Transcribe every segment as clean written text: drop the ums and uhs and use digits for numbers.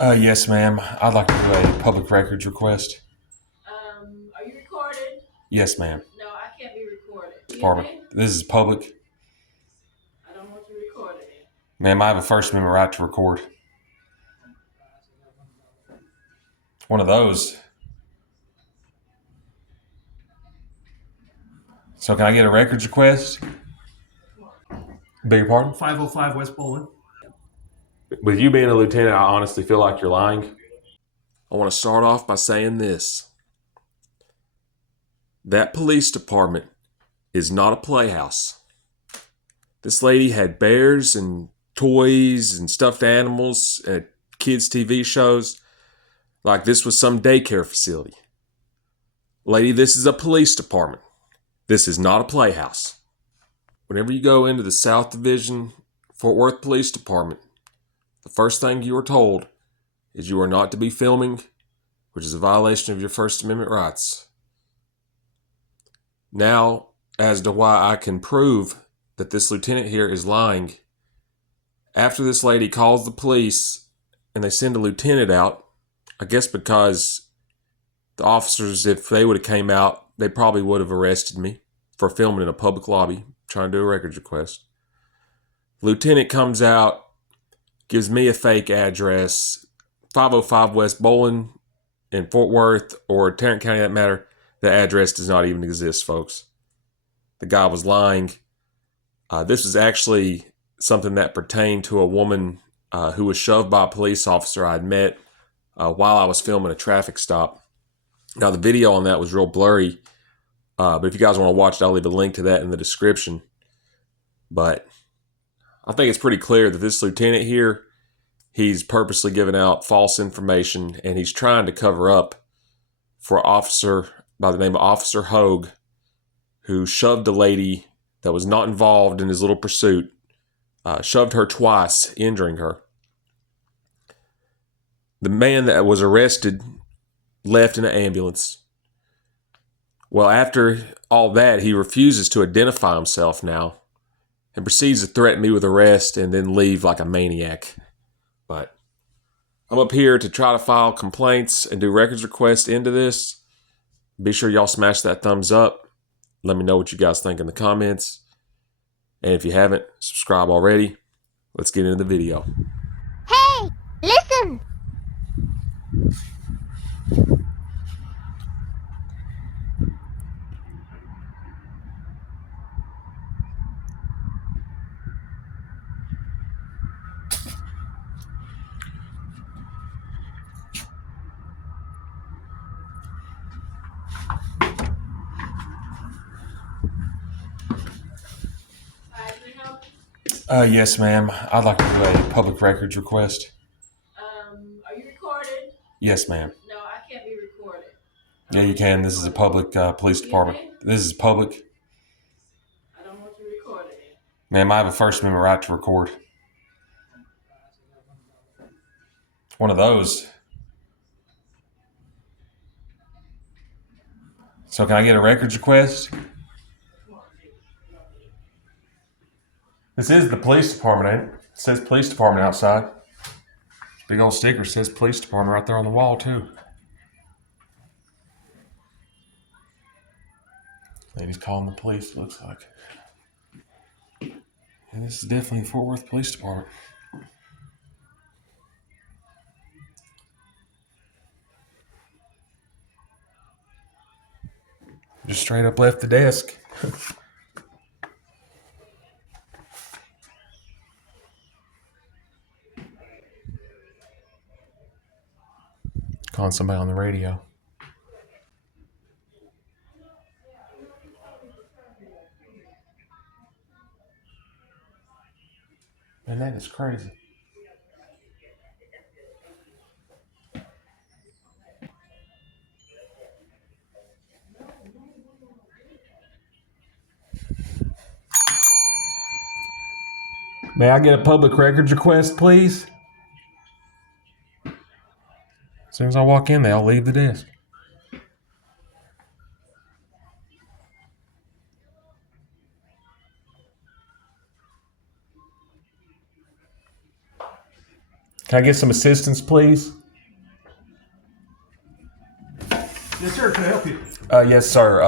Yes, ma'am. I'd like to do a public records request. Are you recorded? Yes, ma'am. No, I can't be recorded. Department. This is public. I don't want you recorded. Ma'am, I have a First Amendment right to record. One of those. So can I get a records request? Beg your pardon? 505 West Bowling. With you being a lieutenant, I honestly feel like you're lying. I want to start off by saying this. That police department is not a playhouse. This lady had bears and toys and stuffed animals at kids' TV shows like this was some daycare facility. Lady, this is a police department. This is not a playhouse. Whenever you go into the South Division Fort Worth Police Department, the first thing you are told is you are not to be filming, which is a violation of your First Amendment rights. Now, as to why I can prove that this lieutenant here is lying, after this lady calls the police and they send a lieutenant out, I guess because the officers, if they would have came out, they probably would have arrested me for filming in a public lobby, trying to do a records request. Lieutenant comes out, gives me a fake address, 505 West Bowling in Fort Worth or Tarrant County, that matter. The address does not even exist, folks. The guy was lying. This is actually something that pertained to a woman who was shoved by a police officer I'd met while I was filming a traffic stop. Now, the video on that was real blurry, but if you guys want to watch it, I'll leave a link to that in the description. But I think it's pretty clear that this lieutenant here, he's purposely giving out false information, and he's trying to cover up for an officer by the name of Officer Hogue, who shoved a lady that was not involved in his little pursuit, shoved her twice, injuring her. The man that was arrested left in an ambulance. Well, after all that, he refuses to identify himself now and proceeds to threaten me with arrest and then leave like a maniac. But I'm up here to try to file complaints and do records requests into this. Be sure y'all smash that thumbs up. Let me know what you guys think in the comments. And if you haven't, subscribe already. Let's get into the video. Hey, listen! Yes, ma'am. I'd like to do a public records request. Are you recorded? Yes, ma'am. No, I can't be recorded. Yeah, you can. This is a public police department. This is public. I don't want you recorded. Ma'am, I have a First Amendment right to record. One of those. So can I get a records request? This is the police department, ain't it? It says police department outside. Big old sticker says police department right there on the wall, too. Lady's calling the police, looks like. And this is definitely the Fort Worth Police Department. Just straight up left the desk. Calling somebody on the radio. Man, that is crazy. May I get a public records request, please? As soon as I walk in, they'll leave the desk. Can I get some assistance, please? Yes, sir. Can I help you? Yes, sir.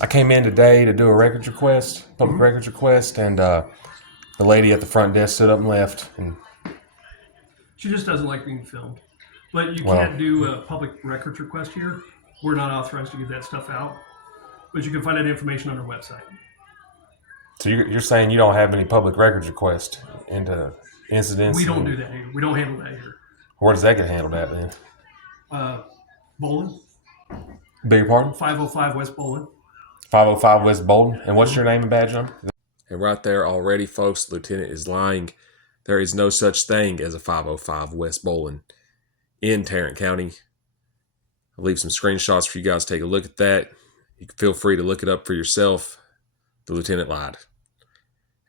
I came in today to do a records request, public records request, and the lady at the front desk stood up and left. And She just doesn't like being filmed. But you Well- can't do a public records request here. We're not authorized to give that stuff out. But you can find that information on our website. so you're saying you don't have any public records request into incidents? We don't and- do that here. We don't handle that here. Where does that get handled at then? Bolin, Beg your pardon? 505 West Bolin. 505 West Bolton. And what's your name and badge number? And right there already, folks, the lieutenant is lying. There is no such thing as a 505 West Bolton in Tarrant County. I'll leave some screenshots for you guys to take a look at that. You can feel free to look it up for yourself. The lieutenant lied.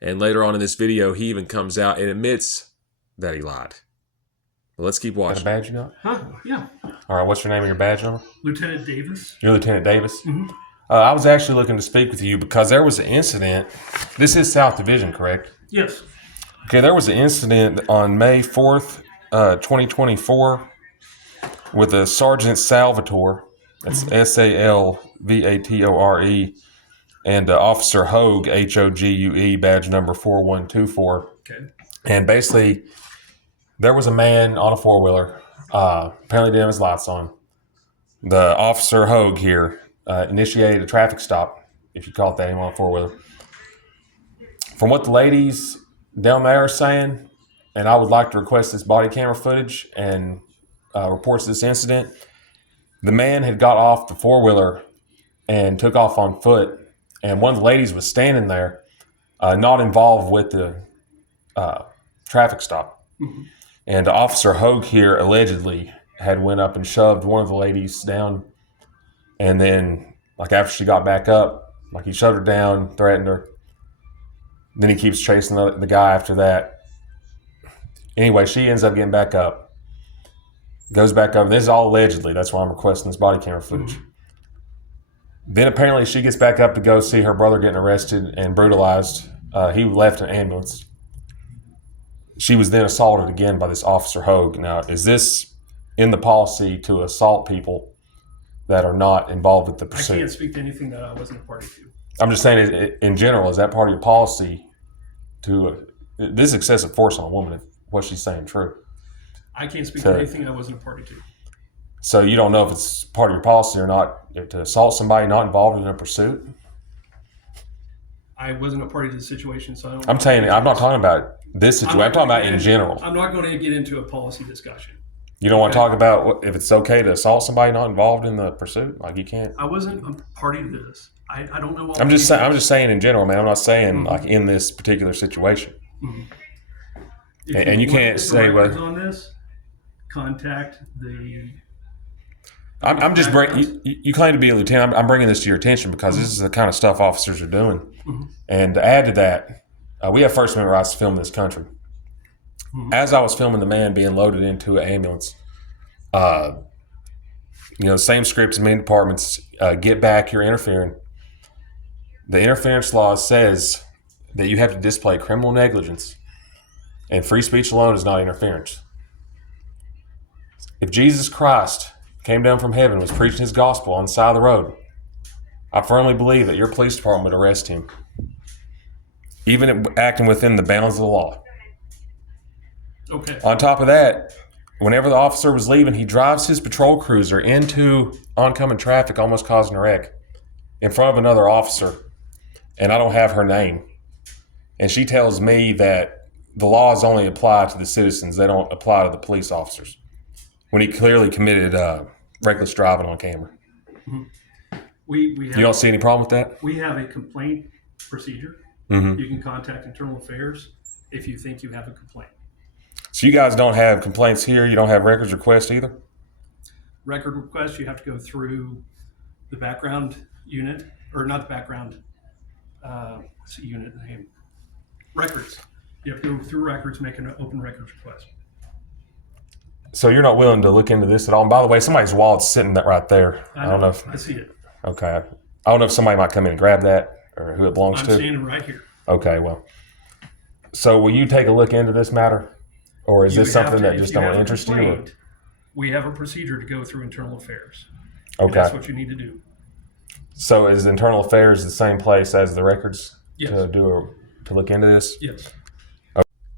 And later on in this video, he even comes out and admits that he lied. But let's keep watching. Got a badge you got? Huh? Yeah. All right, what's your name and your badge number? Lieutenant Davis. You're Lieutenant Davis? Mhm. I was actually looking to speak with you because there was an incident. This is South Division, correct? Yes. Okay, there was an incident on May 4th, 2024 with a Sergeant Salvatore. That's Salvatore, and Officer Hogue, Hogue, badge number 4124. Okay. And basically, there was a man on a four-wheeler. Apparently didn't have his lights on. The Officer Hogue here initiated a traffic stop, if you call it that, on a four-wheeler. From what the ladies down there are saying, and I would like to request this body camera footage and reports of this incident, the man had got off the four-wheeler and took off on foot, and one of the ladies was standing there, not involved with the traffic stop. Mm-hmm. And Officer Hogue here allegedly had went up and shoved one of the ladies down, and then, like, after she got back up, like, he shoved her down, threatened her. Then he keeps chasing the guy after that. Anyway, she ends up getting back up, goes back up. This is all allegedly. That's why I'm requesting this body camera footage. Then apparently she gets back up to go see her brother getting arrested and brutalized. He left an ambulance. She was then assaulted again by this Officer Hogue. Now, is this in the policy to assault people that are not involved with the I pursuit? can't speak to anything that I wasn't a party to. I'm just saying, in general, is that part of your policy to this is excessive force on a woman? If what she's saying true, I can't speak to anything I wasn't a party to. so you don't know if it's part of your policy or not to assault somebody not involved in a pursuit. I wasn't a party to the situation, so I don't. I'm telling you, I'm not talking about this situation. I'm talking about in general. I'm not going to get into a policy discussion. You don't want to talk about if it's okay to assault somebody not involved in the pursuit. Like, you can't. I wasn't a party to this. I don't know. I'm just saying in general, man. I'm not saying like in this particular situation. If And you can't say records on this. Contact the. I'm just bringing. You claim to be a lieutenant. I'm bringing this to your attention because this is the kind of stuff officers are doing. And to add to that, we have First Amendment rights to film in this country. As I was filming the man being loaded into an ambulance, same scripts in many departments. Get back! You're interfering. The interference law says that you have to display criminal negligence, and free speech alone is not interference. If Jesus Christ came down from heaven and was preaching his gospel on the side of the road, I firmly believe that your police department would arrest him, even acting within the bounds of the law. Okay. On top of that, whenever the officer was leaving, he drives his patrol cruiser into oncoming traffic, almost causing a wreck, in front of another officer, and I don't have her name. And she tells me that the laws only apply to the citizens, they don't apply to the police officers, when he clearly committed reckless driving on camera. We have, You don't see any problem with that? we have a complaint procedure. Mm-hmm. You can contact Internal Affairs if you think you have a complaint. So you guys don't have complaints here? You don't have records requests either? Record request, you have to go through the background unit, or not the background, what's the unit name? Records. You have to go through records, make an open records request. So you're not willing to look into this at all? And by the way, somebody's wallet's sitting right there. I don't know if... I see it. Okay. I don't know if somebody might come in and grab that or who it belongs I'm to. standing right here. Okay, well. So will you take a look into this matter? Or is You this have something to- that if just you don't have a interest you? Or? complaint, we have a procedure to go through internal affairs. And Okay. that's what you need to do. So is internal affairs the same place as the records Yes. to look into this? Yes.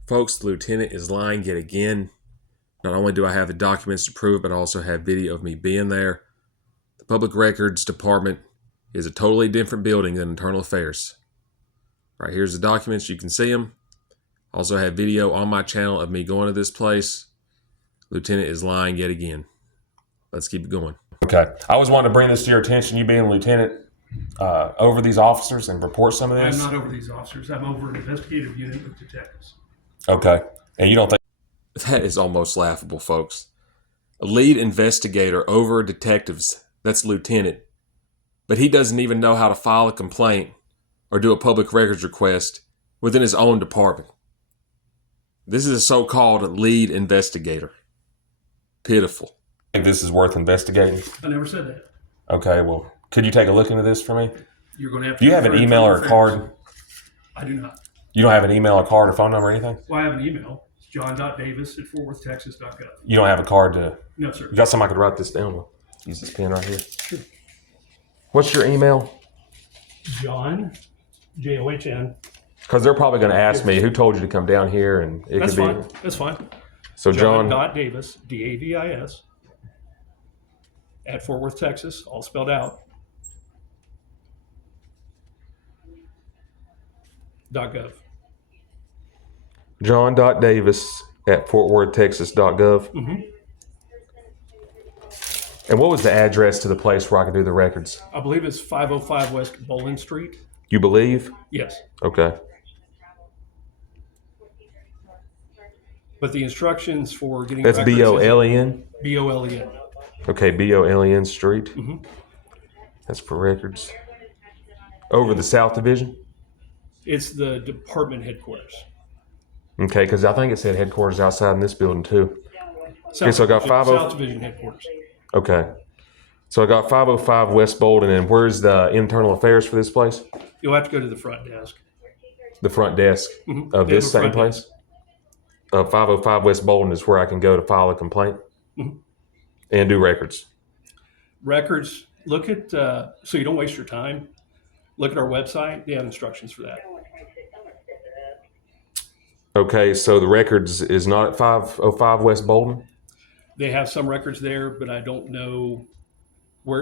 Folks, the lieutenant is lying yet again. Not only do I have the documents to prove it, but I also have video of me being there. The Public Records Department is a totally different building than Internal Affairs. Right, here's the documents. You can see them. Also have video on my channel of me going to this place. Lieutenant is lying yet again. Let's keep it going. Okay. I always wanted to bring this to your attention, you being a lieutenant, over these officers and report some of I'm this. not over these officers. I'm over an investigative unit with detectives. Okay. And you don't think that is almost laughable, folks. A lead investigator over detectives, that's lieutenant. But he doesn't even know how to file a complaint or do a public records request within his own department. This is a so-called lead investigator. Pitiful. I think this is worth investigating. I never said that. Okay, well, could you take a look into this for me? You're going to have to. Do you have an refer to email or a internal affairs. card? I do not. You don't have an email, a card, or phone number or anything? Well, I have an email. It's john.davis@fortworthtexas.gov. You don't have a card to... No, sir. You got something I could write this down with? Use this pen right here. Sure. What's your email? John, John. Because they're probably going to ask me, who told you to come down here? And it That's could fine. be... That's fine. So John... Davis, Davis, at Fort Worth, Texas, all spelled out. .gov. John.Davis@fortworthtexas.gov. Mm-hmm. And what was the address to the place where I could do the records? I believe it's 505 West Bowling Street. You believe? Yes. Okay. But the instructions for getting That's records is B-O-L-E-N? B-O-L-E-N. Okay, B-O-L-E-N Street. Mhm. That's for records. Over the South Division? It's the department headquarters. Okay, because I think it said headquarters outside in this building too. South, so I got Division- 50 South Division headquarters. Okay. So I got 505 West Bolden, and where's the internal affairs for this place? You'll have to go to the front desk. The front desk Mhm. of They have this a same front place? desk. 505 West Bolden is where I can go to file a complaint Mhm. and do records. Records, look at, so you don't waste your time, look at our website. They have instructions for that. Okay, so the records is not at 505 West Bolden? They have some records there, but I don't know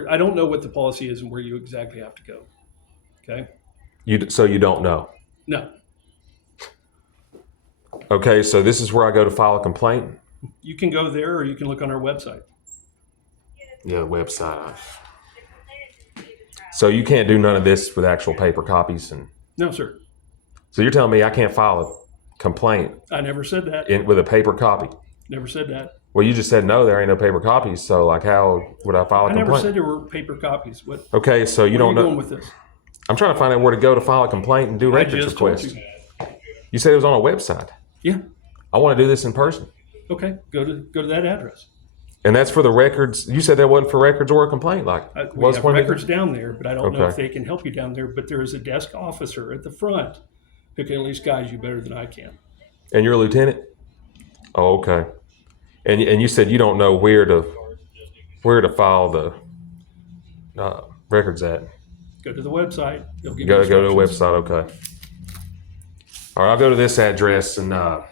I don't know what the policy is and where you exactly have to go. Okay? So you don't know? No. Okay, so this is where I go to file a complaint? You can go there or you can look on our website. Yeah, website. So you can't do none of this with actual paper copies, and No, sir. so you're telling me I can't file a complaint I never said that. with a paper copy? Never said that. Well, you just said no, there ain't no paper copies. So like, how would I file a I never complaint? said there were paper copies. What Okay, so you where don't are you know. going with this? I'm trying to find out where to go to file a complaint and do I records just told requests. you. You said it was on a website. Yeah. I want to do this in person, Okay. Go to that address. and that's for the records. You said that wasn't for records or a complaint. Like, We what's have one of the- records down there, but I don't know Okay. if they can help you down there. But there is a desk officer at the front who can at least guide you better than I can. And you're a lieutenant. Oh, okay. And you said you don't know where to file the records at. Go to the website. They'll give You got to go to a instructions. website. Okay. All right, I'll go to this address, and I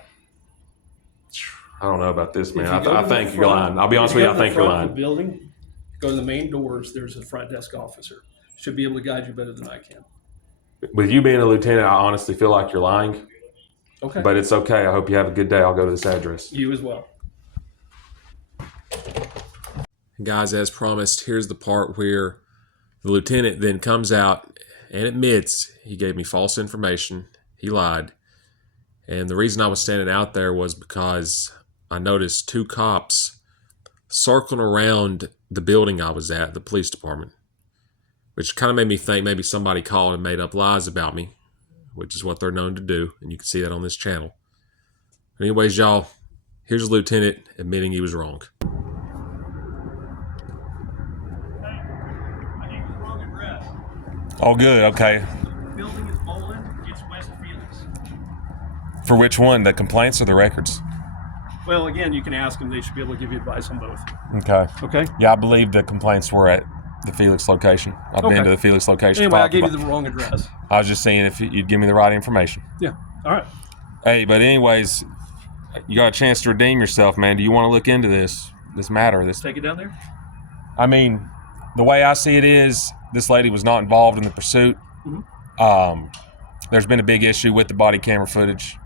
don't know about this, man. If you go I to the think you're front- lying. I'll be honest if with you. go I to the think you're front of the lying. building, go to the main doors. There's a front desk officer. Should be able to guide you better than I can. With you being a lieutenant, I honestly feel like you're lying, Okay. but it's okay. I hope you have a good day. I'll go to this address. You as well. Guys, as promised, here's the part where the lieutenant then comes out and admits he gave me false information. He lied. And the reason I was standing out there was because I noticed two cops circling around the building I was at, the police department, which kind of made me think maybe somebody called and made up lies about me, which is what they're known to do. And you can see that on this channel. Anyways, y'all, here's the lieutenant admitting he was wrong. I gave you the wrong address. Oh, good. Okay. Building is Bowling. It's West Felix. For which one? The complaints or the records? Well, again, you can ask them. They should be able to give you advice on both. Okay. Okay. Yeah, I believe the complaints were at the Felix location. I've been Okay. to the Felix location. Anyway, I gave you the wrong address. I was just seeing if you'd give me the right information. Yeah. All right. Hey, but anyways, you got a chance to redeem yourself, man. Do you want to look into this matter? Take it down there. I mean, the way I see it is, this lady was not involved in the pursuit. Mm-hmm. There's been a big issue with the body camera footage,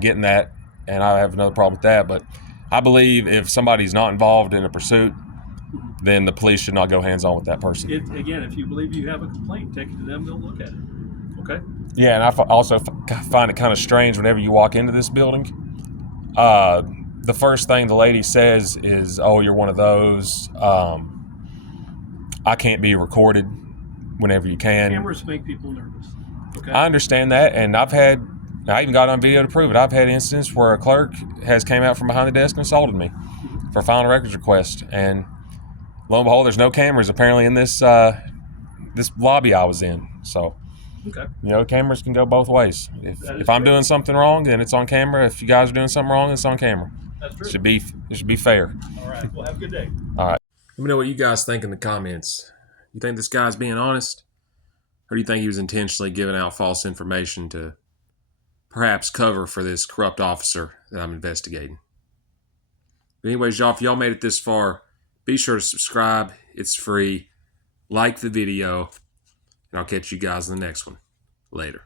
getting that, and I have another problem with that. But I believe if somebody's not involved in a pursuit, then the police should not go hands-on with that person. Again, if you believe you have a complaint, take it to them. They'll look at it. Okay. Yeah, and I also find it kind of strange whenever you walk into this building. The first thing the lady says is, "Oh, you're one of those. I can't be recorded whenever you can." Cameras make people nervous. Okay. I understand that, and I even got on video to prove it. I've had instances where a clerk has came out from behind the desk and assaulted me for a final records request, and lo and behold, there's no cameras apparently in this lobby I was in. So, Okay. Cameras can go both ways. If I'm doing something wrong, then it's on camera. If you guys are doing something wrong, it's on camera. That's true. It should be fair. All right. Well, have a good day. All right. Let me know what you guys think in the comments. You think this guy's being honest? Or do you think he was intentionally giving out false information to perhaps cover for this corrupt officer that I'm investigating? But anyways, y'all, if y'all made it this far, be sure to subscribe. It's free. Like the video. And I'll catch you guys in the next one. Later.